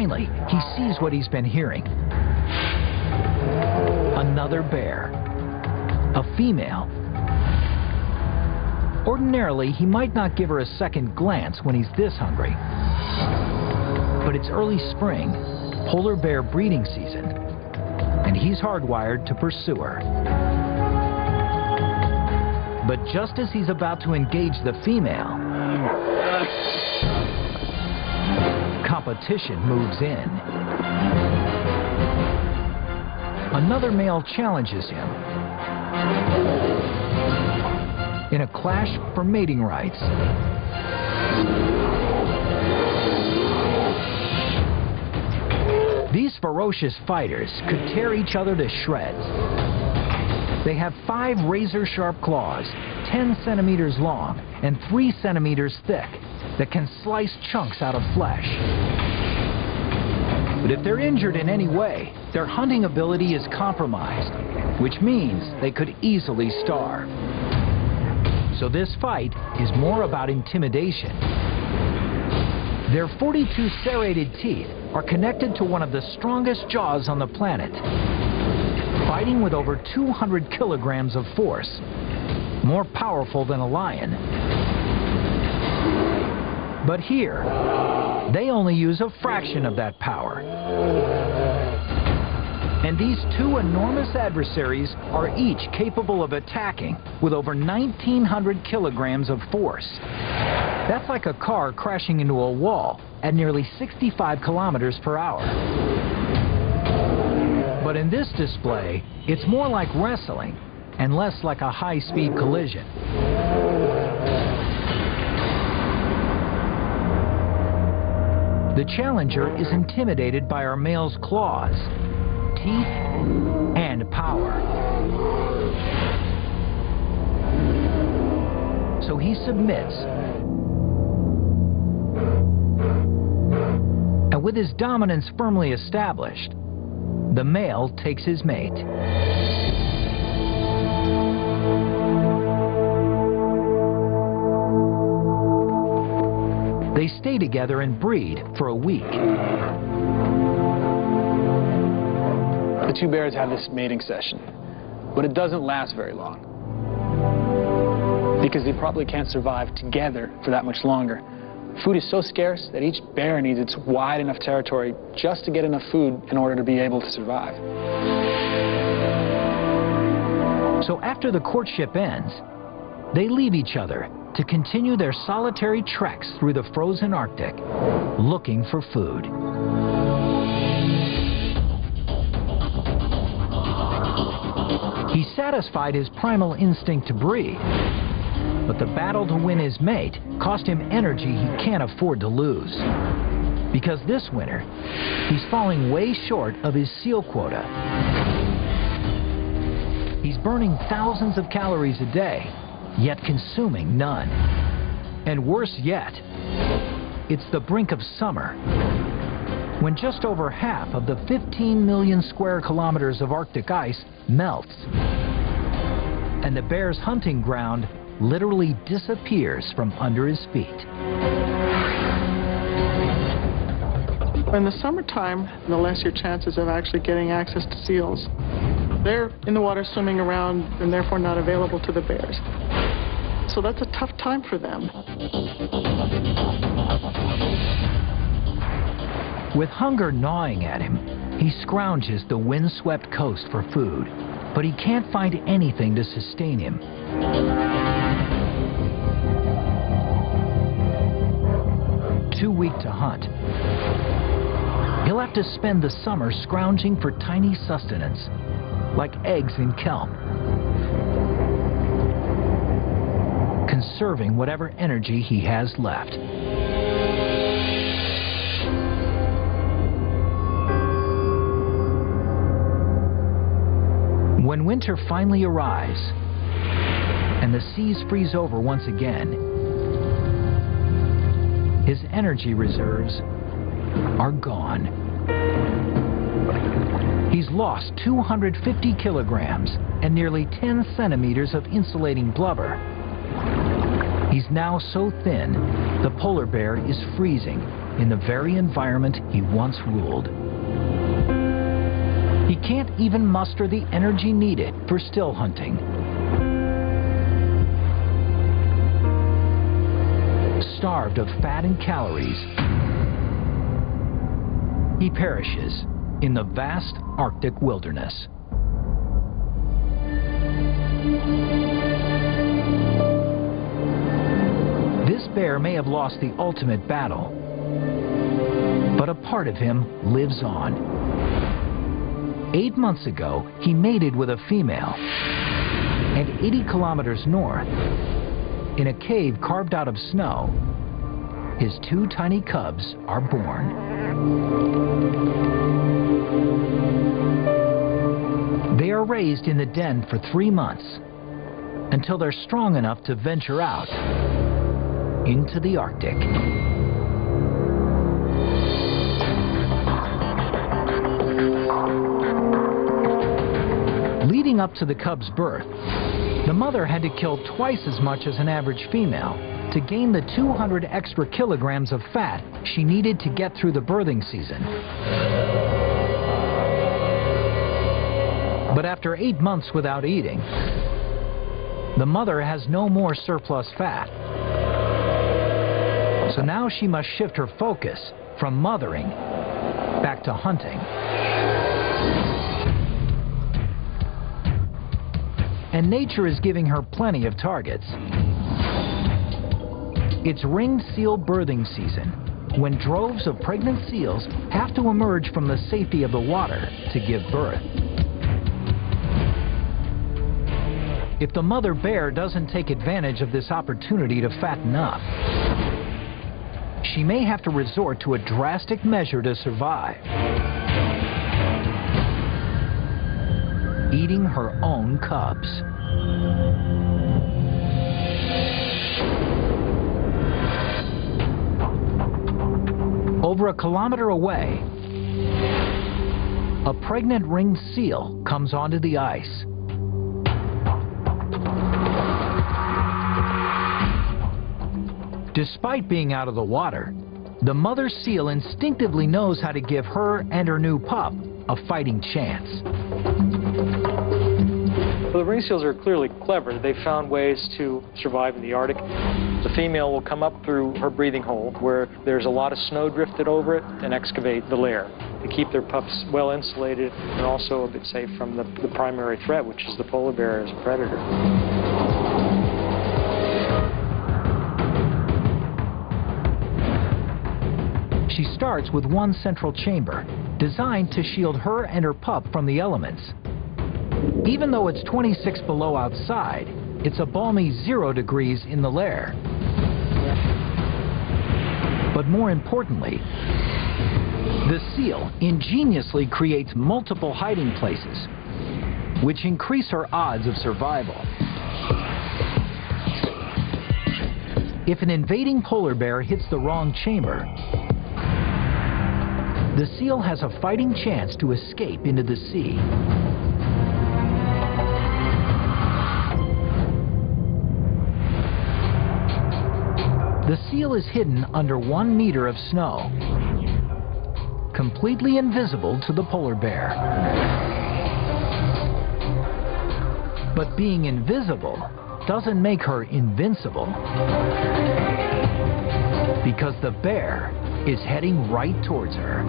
Finally, he sees what he's been hearing. Another bear. A female. Ordinarily, he might not give her a second glance when he's this hungry. But it's early spring, polar bear breeding season, and he's hardwired to pursue her. But just as he's about to engage the female, competition moves in. Another male challenges him in a clash for mating rights. These ferocious fighters could tear each other to shreds. They have 5 razor-sharp claws, 10 centimeters long and 3 centimeters thick, that can slice chunks out of flesh. But if they're injured in any way, their hunting ability is compromised, which means they could easily starve. So this fight is more about intimidation. Their 42 serrated teeth are connected to one of the strongest jaws on the planet, fighting with over 200 kilograms of force, more powerful than a lion. But here, they only use a fraction of that power. And these 2 enormous adversaries are each capable of attacking with over 1,900 kilograms of force. That's like a car crashing into a wall at nearly 65 kilometers per hour. But in this display, it's more like wrestling and less like a high-speed collision. The challenger is intimidated by our male's claws, teeth, and power. So he submits. And with his dominance firmly established, the male takes his mate. They stay together and breed for a week. The 2 bears have this mating session, but it doesn't last very long because they probably can't survive together for that much longer. Food is so scarce that each bear needs its wide enough territory just to get enough food in order to be able to survive. So after the courtship ends, they leave each other to continue their solitary treks through the frozen Arctic, looking for food. He satisfied his primal instinct to breed, but the battle to win his mate cost him energy he can't afford to lose. Because this winter, he's falling way short of his seal quota. He's burning thousands of calories a day, yet consuming none. And worse yet, it's the brink of summer, when just over half of the 15 million square kilometers of Arctic ice melts, and the bear's hunting ground literally disappears from under his feet. In the summertime, the less your chances of actually getting access to seals. They're in the water swimming around and therefore not available to the bears. So that's a tough time for them. With hunger gnawing at him, he scrounges the windswept coast for food, but he can't find anything to sustain him. Too weak to hunt, he'll have to spend the summer scrounging for tiny sustenance, like eggs in kelp, conserving whatever energy he has left. When winter finally arrives and the seas freeze over once again, his energy reserves are gone. He's lost 250 kilograms and nearly 10 centimeters of insulating blubber. He's now so thin, the polar bear is freezing in the very environment he once ruled. He can't even muster the energy needed for still hunting. Starved of fat and calories, he perishes in the vast Arctic wilderness. This bear may have lost the ultimate battle, but a part of him lives on. 8 months ago, he mated with a female, and 80 kilometers north, in a cave carved out of snow, his 2 tiny cubs are born. They are raised in the den for 3 months until they're strong enough to venture out into the Arctic. Leading up to the cub's birth, the mother had to kill twice as much as an average female to gain the 200 extra kilograms of fat she needed to get through the birthing season. But after 8 months without eating, the mother has no more surplus fat. So now she must shift her focus from mothering back to hunting. And nature is giving her plenty of targets. It's ringed seal birthing season, when droves of pregnant seals have to emerge from the safety of the water to give birth. If the mother bear doesn't take advantage of this opportunity to fatten up, she may have to resort to a drastic measure to survive: eating her own cubs. Over a kilometer away, a pregnant ringed seal comes onto the ice. Despite being out of the water, the mother seal instinctively knows how to give her and her new pup a fighting chance. Well, the ring seals are clearly clever. They've found ways to survive in the Arctic. The female will come up through her breathing hole where there's a lot of snow drifted over it and excavate the lair to keep their pups well insulated and also a bit safe from the primary threat, which is the polar bear as a predator. She starts with one central chamber, designed to shield her and her pup from the elements. Even though it's 26 below outside, it's a balmy 0 degrees in the lair. But more importantly, the seal ingeniously creates multiple hiding places, which increase her odds of survival. If an invading polar bear hits the wrong chamber, the seal has a fighting chance to escape into the sea. The seal is hidden under 1 meter of snow, completely invisible to the polar bear. But being invisible doesn't make her invincible, because the bear is heading right towards her.